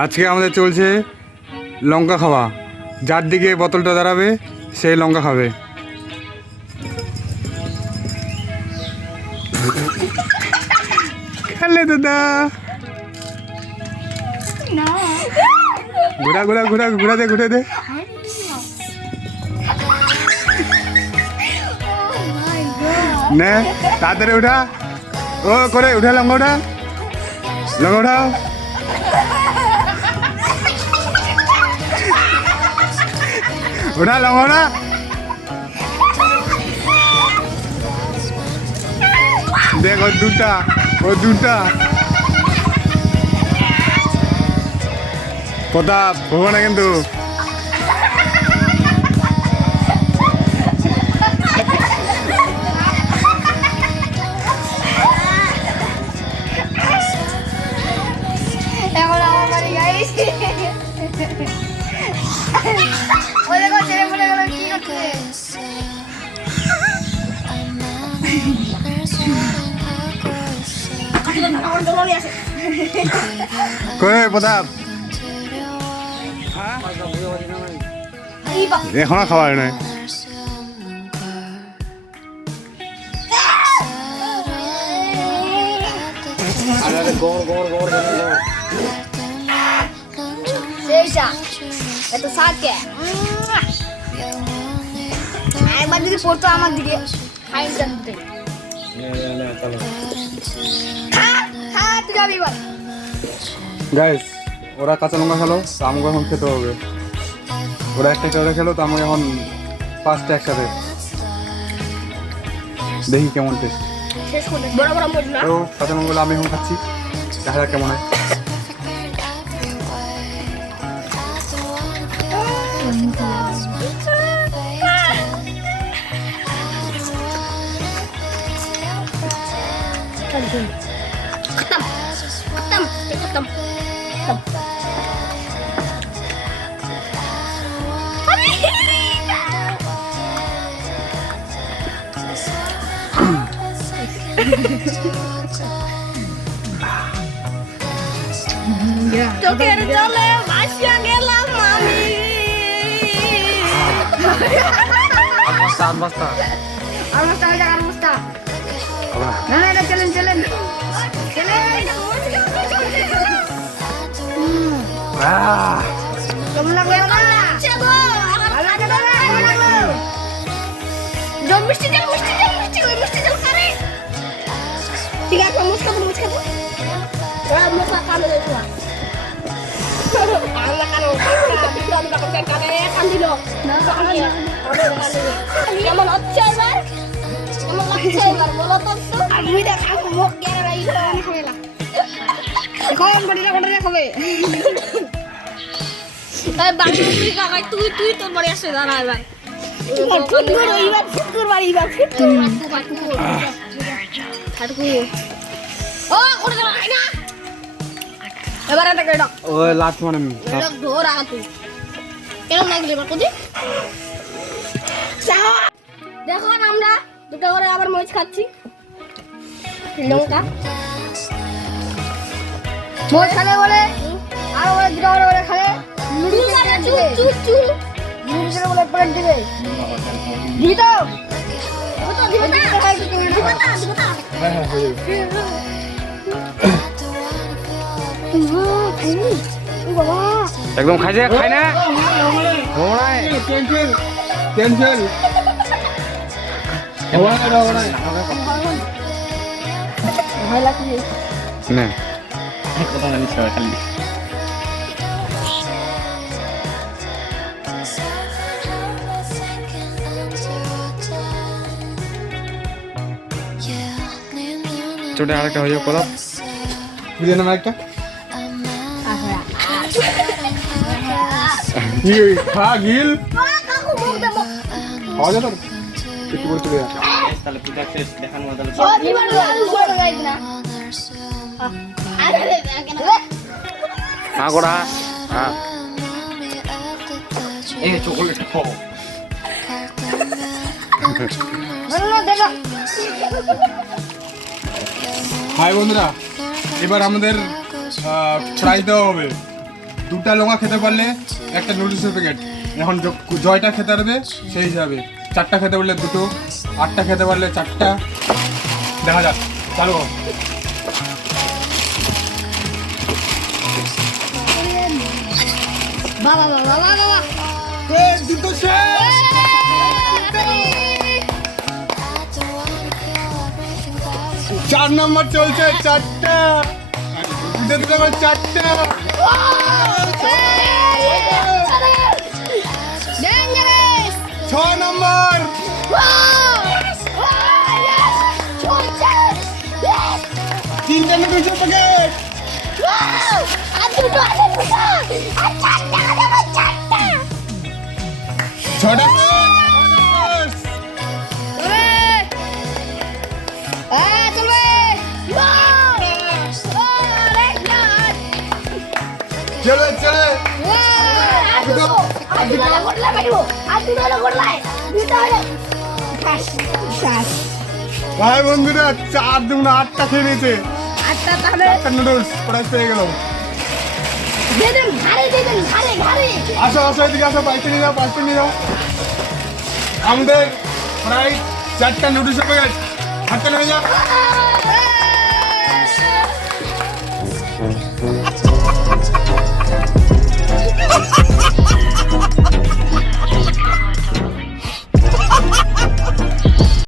আজকে আমাদের চলছে লঙ্কা খাওয়া। যার দিকে বোতলটা দাঁড়াবে সেই লঙ্কা খাবে। খেলে দাদা, ঘুরা ঘুরা ঘুরা ঘুরা দে, ঘুরে দে। নে তাড়াতাড়ি উঠা, ও করে উঠা, লঙ্কা উঠা, লঙ্কা উঠাও। উঠা লঙ্কা উঠা। দেখ ও দুটা, ও দুটা। প্রতাপ হবো না কিন্তু। কই প্রতাপ, এখনো খাওয়া হয় নাই। একবার যদি পড়তো আমার দিকে গাইস, ওরা কাঁচা লঙ্কা খেলো তো আমাকে এখন খেতে হবে। ওরা একটা করে খেলো তো আমাকে এখন পাঁচটা একসাথে। দেখি কেমন টেস্ট। তো কাঁচা লঙ্কাগুলো আমি এখন খাচ্ছি, দেখা যাক কেমন হয়। চোখের জলে ভাসিয়া গেলাম আমি। ঠিক আছে, মুসকাবো মুসকাবো মুখা কালো দেখো। আল্লাহ কালো বিপ্লব বাবা কানে কান্দিল না কেমন হচ্ছে এবার, কেমন লাগছে এবার বলো তো। আমি দেখা মুখ কেন রাইলো আমি খাবে না এখন বড়িরা বড়িরা খাবে। এই বাকি তুই কাকাই তুই তুই তোর বাড়ি আসে দাঁড়া এবার। ফুট করে এবার ফুট করে বাড়ি এবার ফুট করে ফাটকু ও করে দাও না এবার এটা কেডা ও লাস্ট মানে লোক ধর আ তুই কেন লাগলে এবার কোদি দেখো আমরা দুটো করে আবার মরিচ খাচ্ছি। লঙ্কা মরিচ খালে বলে আর বলে দুটো করে খালে নুডলস দিবে চুচু নুডলস বলে প্লেট দিবে দি তো দিবে না হ্যাঁ হ্যাঁ হয়ে যাবে। একদম খাই যা, খাই না ক্যান্সেল ক্যান্সেল না কথা জানিস খালি। ছোটা আরেকটা হয়ে যাবে কথা বুঝে না একটা খা গিল খাওয়া যাবে একটু করে চলে যা তাহলে পিতা শেষ দেখানো তাহলে হ্যাঁ গোড়া হ্যাঁ এই চকলেট খাও হাই বন্ধুরা, এবার আমাদের ফ্রাই দেওয়া হবে। দুটা লঙ্কা খেতে পারলে একটা নুডলসের প্যাকেট। এখন জয়টা খেতে পারবে সেই হিসাবে, 4টা খেতে পারলে 2টো, 8টা খেতে পারলে 4টা। দেখা যাক, চালু হোক। বাবা বাবা বাবা বাবা দুটো শেষ। 4 নম্বর চলছে, 4টা। দুটো নম্বর 4টা। 6 নম্বর। 3টে নুডলসের প্যাকেট। 6টা। চলে চলে। ভাই বন্ধুরা 4 দুগুণ 8টা খেয়ে নিয়েছে। 8টা নুডলস প্রাইস পেয়ে গেল। আসো আসো, এদিকে আসো, পাইতে নিয়ে যাও, পাইতে নিয়ে যাও। আমাদের প্রায় 4টা নুডলসের প্যাকেট হাতে নিয়ে যাও।